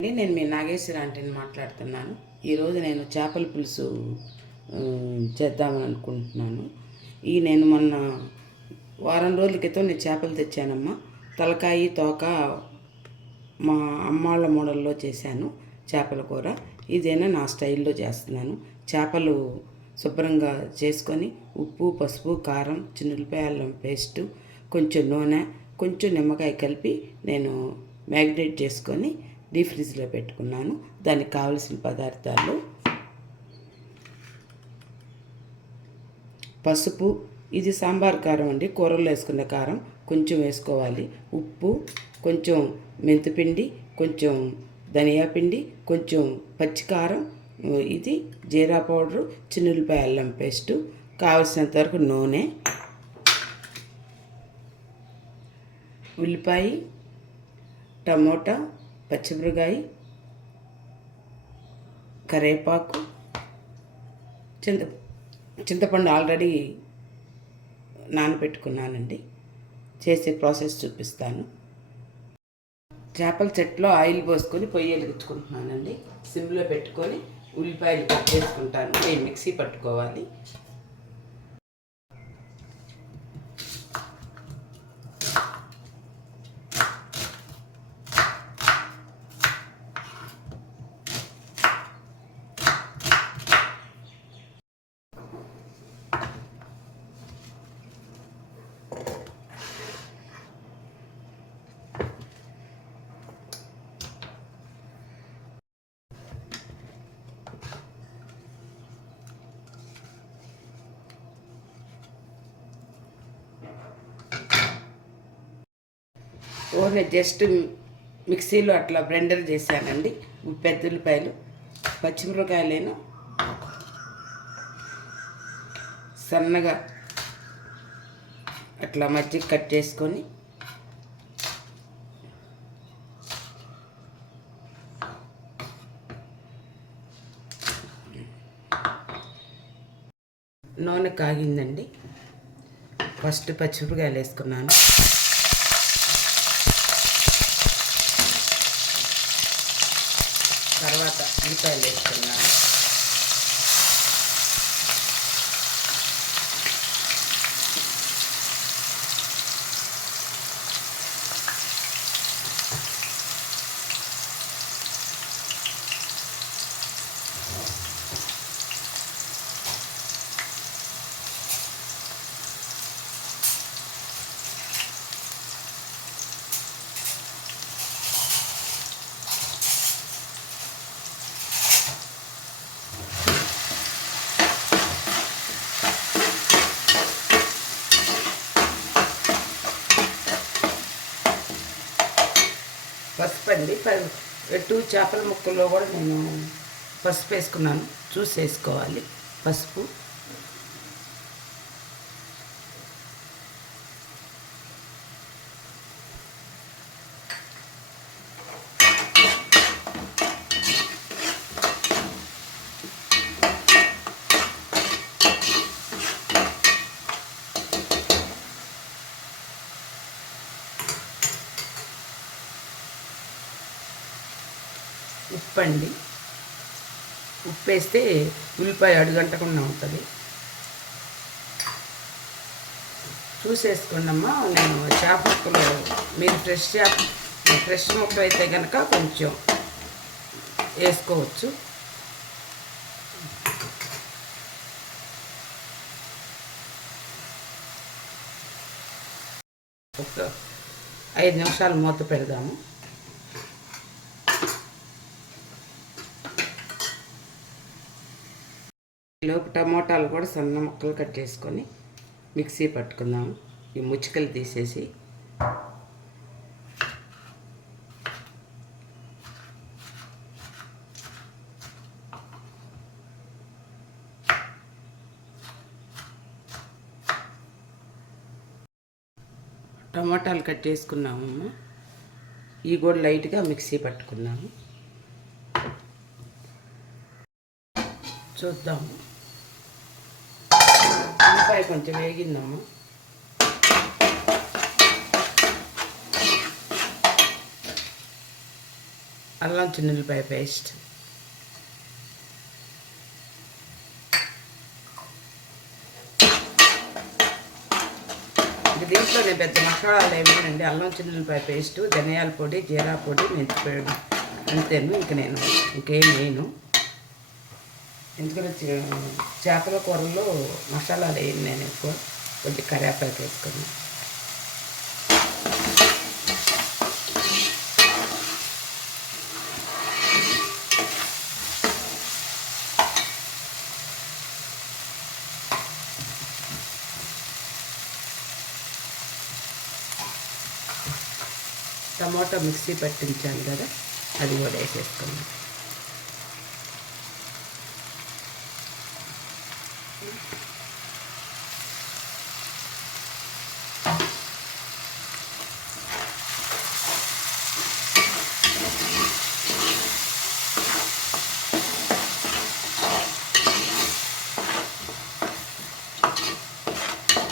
అండి నేను మీ నాగేశ్వర ఆంటీని మాట్లాడుతున్నాను. ఈరోజు నేను చేపల పులుసు చేద్దామని అనుకుంటున్నాను. ఈ నేను మొన్న వారం రోజుల క్రితం నేను చేపలు తెచ్చానమ్మా. తలకాయి తోక మా అమ్మాళ్ళ మోడల్లో చేశాను చేపల కూర. ఇదేనా నా స్టైల్లో చేస్తున్నాను. చేపలు శుభ్రంగా చేసుకొని ఉప్పు పసుపు కారం చిన్నులపాయ అల్లం పేస్టు కొంచెం నూనె కొంచెం నిమ్మకాయ కలిపి నేను మ్యాగ్నేట్ చేసుకొని డీప్ ఫ్రిడ్జ్లో పెట్టుకున్నాను. దానికి కావలసిన పదార్థాలు పసుపు ఇది సాంబార్ కారం అండి. కూరల్లో వేసుకున్న కారం కొంచెం వేసుకోవాలి. ఉప్పు కొంచెం మెంతిపిండి కొంచెం ధనియా పిండి కొంచెం పచ్చికారం ఇది జీరా పౌడరు చిన్నులపాయ అల్లం పేస్టు కావలసినంత వరకు నూనె ఉల్లిపాయ టమోటా పచ్చిమిరకాయ కరేపాకు చింత చింతపండు ఆల్రెడీ నానబెట్టుకున్నానండి. చేసే ప్రాసెస్ చూపిస్తాను. చేపల చెట్లో ఆయిల్ పోసుకొని పొయ్యి వెలిగించుకుంటున్నానండి. సిమ్లో పెట్టుకొని ఉల్లిపాయలు కట్ చేసుకుంటాను. నేను మిక్సీ పట్టుకోవాలి. ఓన్లీ జస్ట్ మిక్సీలో అట్లా బ్లెండర్ చేశానండి. పెద్ద ఉల్లిపాయలు పచ్చిమిరపకాయలేను సన్నగా అట్లా మజ్జిగ కట్ చేసుకొని నూనె కాగిందండి. ఫస్ట్ పచ్చిమిరపకాయలు వేసుకున్నాను తర్వాత ఉల్లిపాయలు వేసుకున్నాను పసుపు అండి ప- టూ చేపల ముక్కల్లో కూడా నేను పసుపు వేసుకున్నాను. చూసి వేసుకోవాలి పసుపు. ఉప్పు అండి ఉప్పు వేస్తే ఉల్లిపాయ అడుగంటకుండా ఉంటుంది చూసేసుకోండమ్మా నేను చేప ముక్కలు మీరు ఫ్రెష్ చేప ఫ్రెష్ ముక్కలు అయితే కనుక కొంచెం వేసుకోవచ్చు. ఒక ఐదు నిమిషాలు మూత పెడదాము. టమోటాలు కూడా సన్న ముక్కలు కట్ చేసుకొని మిక్సీ పట్టుకుందాం. ఈ ముచ్చికలు తీసేసి. టమాటాలు కట్ చేసుకున్నామమ్మా ఇవి కూడా లైట్గా మిక్సీ పట్టుకున్నాము చూద్దాము. ఉల్లిపాయ కొంచెం వేగిందమ్మా అల్లం చిన్నులపాయ పేస్ట్ దీంట్లో నేను పెద్ద మసాలాలు ఏమేనండి అల్లం చిన్నులపాయ పేస్టు ధనియాల పొడి జీరా పొడి మెంతి పొడి అంతేను ఇంక నేను ఇంకేం వేయను ఎందుకంటే చే- చేపల కూరలో మసాలాలు వేయను నేను ఎక్కువ. కొద్ది కరివేపాకు వేసుకున్నాను టమాటా మిక్సీ పట్టించాను కదా అది కూడా వేసేసుకున్నాను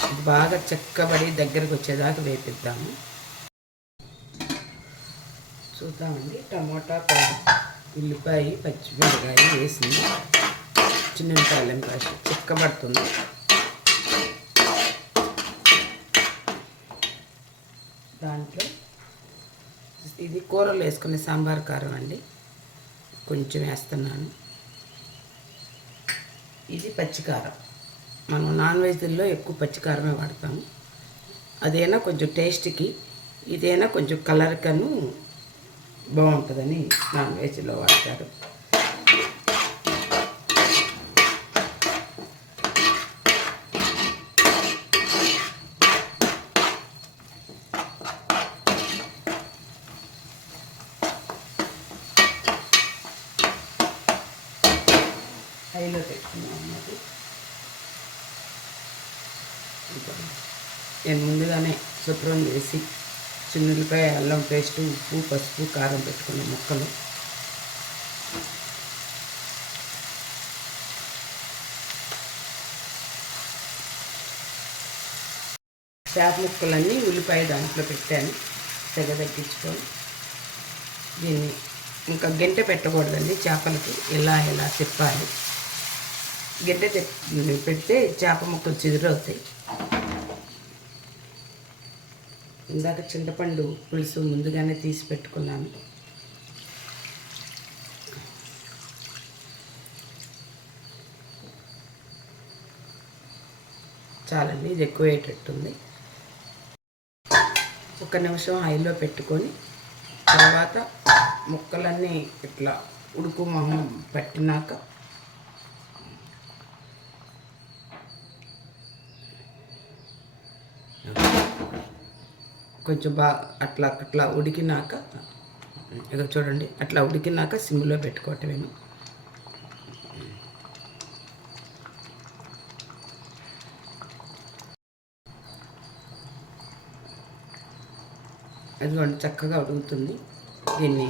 ఇది బాగా చెక్కబడి దగ్గరకు వచ్చేదాకా వేపిద్దాము. చూద్దామండి టమోటా ప- ఉల్లిపాయ పచ్చిమిరకాయ వేసింది చిన్నపాలెం కాసి చిక్కబడుతుంది. దాంట్లో ఇది కూరలు వేసుకునే సాంబార్ కారం అండి. కొంచెం వేస్తున్నాను. ఇది పచ్చికారం. మనం నాన్ వెజ్లో ఎక్కువ పచ్చికారమే వాడతాము. అదైనా కొంచెం టేస్ట్కి ఇదైనా కొంచెం కలర్ కను బాగుంటుందని నాన్ వెజ్లో వాడతారు హైలో పెట్టుకున్నాం అన్నది నేను ముందుగానే శుభ్రం చేసి చిన్నులపై అల్లం పేస్ట్ ఉప్పు పసుపు కారం పెట్టుకున్న ముక్కలు. చేప ముక్కలన్నీ ఉల్లిపాయ దాంట్లో పెట్టాను. తెగ తగ్గించుకొని దీన్ని ఇంకా గంట పెట్టకూడదండి చేపలకి. ఎలా ఎలా తిప్పాలి గిడ్డ తె- పెడితే చేప ముక్కలు చిదురవుతాయి ఇందాక చింతపండు పులుసు ముందుగానే తీసి పెట్టుకున్నాను. చాలండి ఇది ఎక్కువ అయ్యేటట్టుంది ఒక నిమిషం హైలో పెట్టుకొని తర్వాత ముక్కలన్నీ ఇట్లా ఉడుకు మొహం పెట్టినాక కొంచెం బాగా అట్లా అట్లా ఉడికినాక ఇక చూడండి అట్లా ఉడికినాక సిమ్లో పెట్టుకోవటమేను అదిగోండి చక్కగా ఉడుకుతుంది. దీన్ని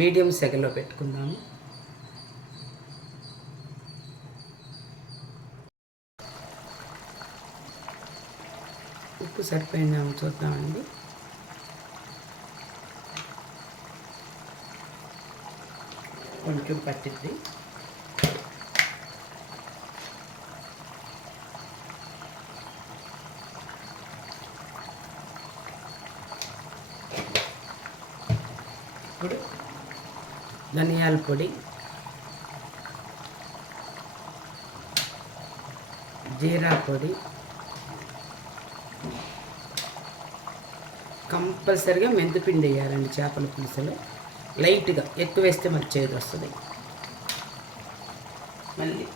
మీడియం సెగలో పెట్టుకుందాము. ఉప్పు సరిపోయిందేమో చూద్దామండి. కొంచెం పట్టిద్ది. ఇప్పుడు ధనియాల పొడి జీరా పొడి కంపల్సరిగా మెంతిపిండి వేయాలండి చేపల పులుసులో. లైట్గా ఎక్కువ వేస్తే మరి చేదు వస్తుంది. మళ్ళీ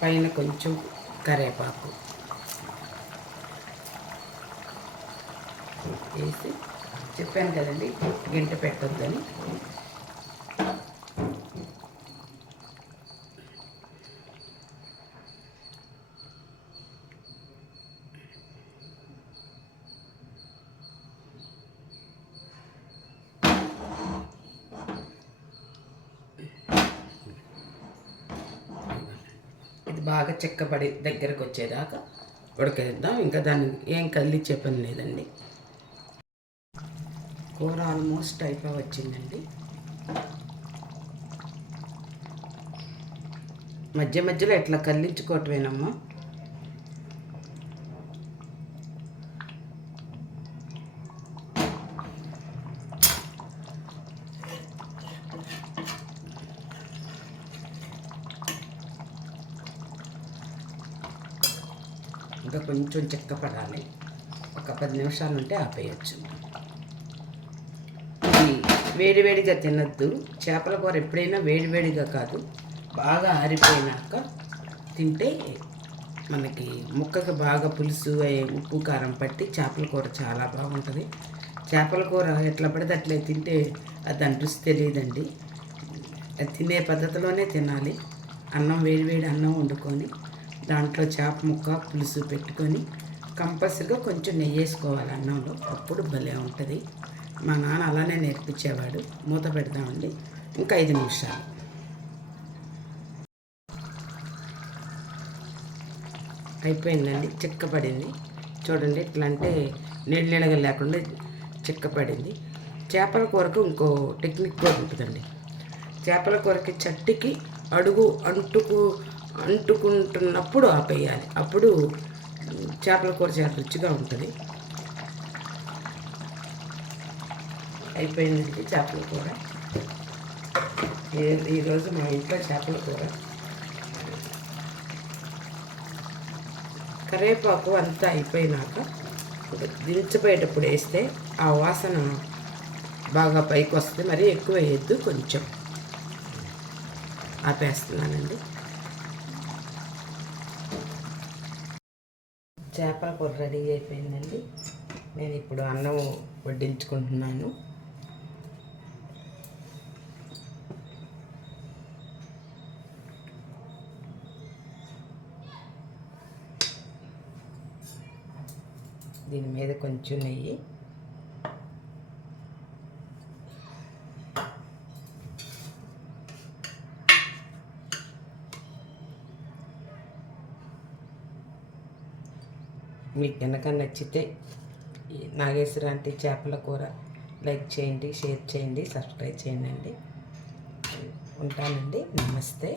పైన కొంచెం కరేపాకు వేసి చెప్పాను కదండి గింట పెట్టొద్దని. బాగా చిక్కబడి దగ్గరకు వచ్చేదాకా ఉడకేద్దాం. ఇంకా దాన్ని ఏం కదిలిచ్చే పని లేదండి. కూర ఆల్మోస్ట్ అయిపోయి వచ్చిందండి. మధ్య మధ్యలో ఎట్లా కదిలించుకోవటమేనమ్మా ఇంకా కొంచెం చిక్కపడాలి. ఒక పది నిమిషాలు ఉంటే ఆపేయచ్చు. ఇది వేడివేడిగా తినద్దు. చేపల కూర ఎప్పుడైనా వేడివేడిగా కాదు. బాగా ఆరిపోయినాక తింటే మనకి ముక్కకి బాగా పులుసు అయ్యే ఉప్పు కారం పట్టి చేపల కూర చాలా బాగుంటుంది. చేపల కూర ఎట్లా పడితే అట్లే తింటే అది రుచి తెలియదండి. అది తినే పద్ధతిలోనే తినాలి. అన్నం వేడివేడి అన్నం వండుకొని దాంట్లో చేప ముక్క పులుసు పెట్టుకొని కంపల్సరిగా కొంచెం నెయ్యి వేసుకోవాలి అన్నంలో. అప్పుడు భలే ఉంటుంది. మా నాన్న అలానే నేర్పించేవాడు. మూత పెడదామండి. ఇంకా ఐదు నిమిషాలు. అయిపోయిందండి. చిక్కపడింది చూడండి ఇట్లా అంటే నీళ్ళు నీళ్ళగా లేకుండా చిక్కపడింది చేపల కూరకు ఇంకో టెక్నిక్ కూడా ఉంటుందండి. చేపల కూరకి చట్టికి అడుగు అంటుకు అంటుకుంటున్నప్పుడు ఆపేయాలి. అప్పుడు చేపల కూర చాలా రుచిగా ఉంటుంది. అయిపోయిందండి చేపల కూర. ఈరోజు మా ఇంట్లో చేపల కూర. కరివేపాకు అంతా అయిపోయినాక దించిపోయేటప్పుడు వేస్తే ఆ వాసన బాగా పైకి వస్తుంది మరీ ఎక్కువ వేయద్దు కొంచెం ఆపేస్తున్నానండి. చేపల కూర రెడీ అయిపోయిందండి. నేను ఇప్పుడు అన్నం వడ్డించుకుంటున్నాను. దీని మీద కొంచెం నెయ్యి. మీకు కనుక నచ్చితే ఈ నాగేశ్వర చేపల కూర లైక్ చేయండి షేర్ చేయండి సబ్స్క్రైబ్ చేయండి ఉంటానండి. నమస్తే.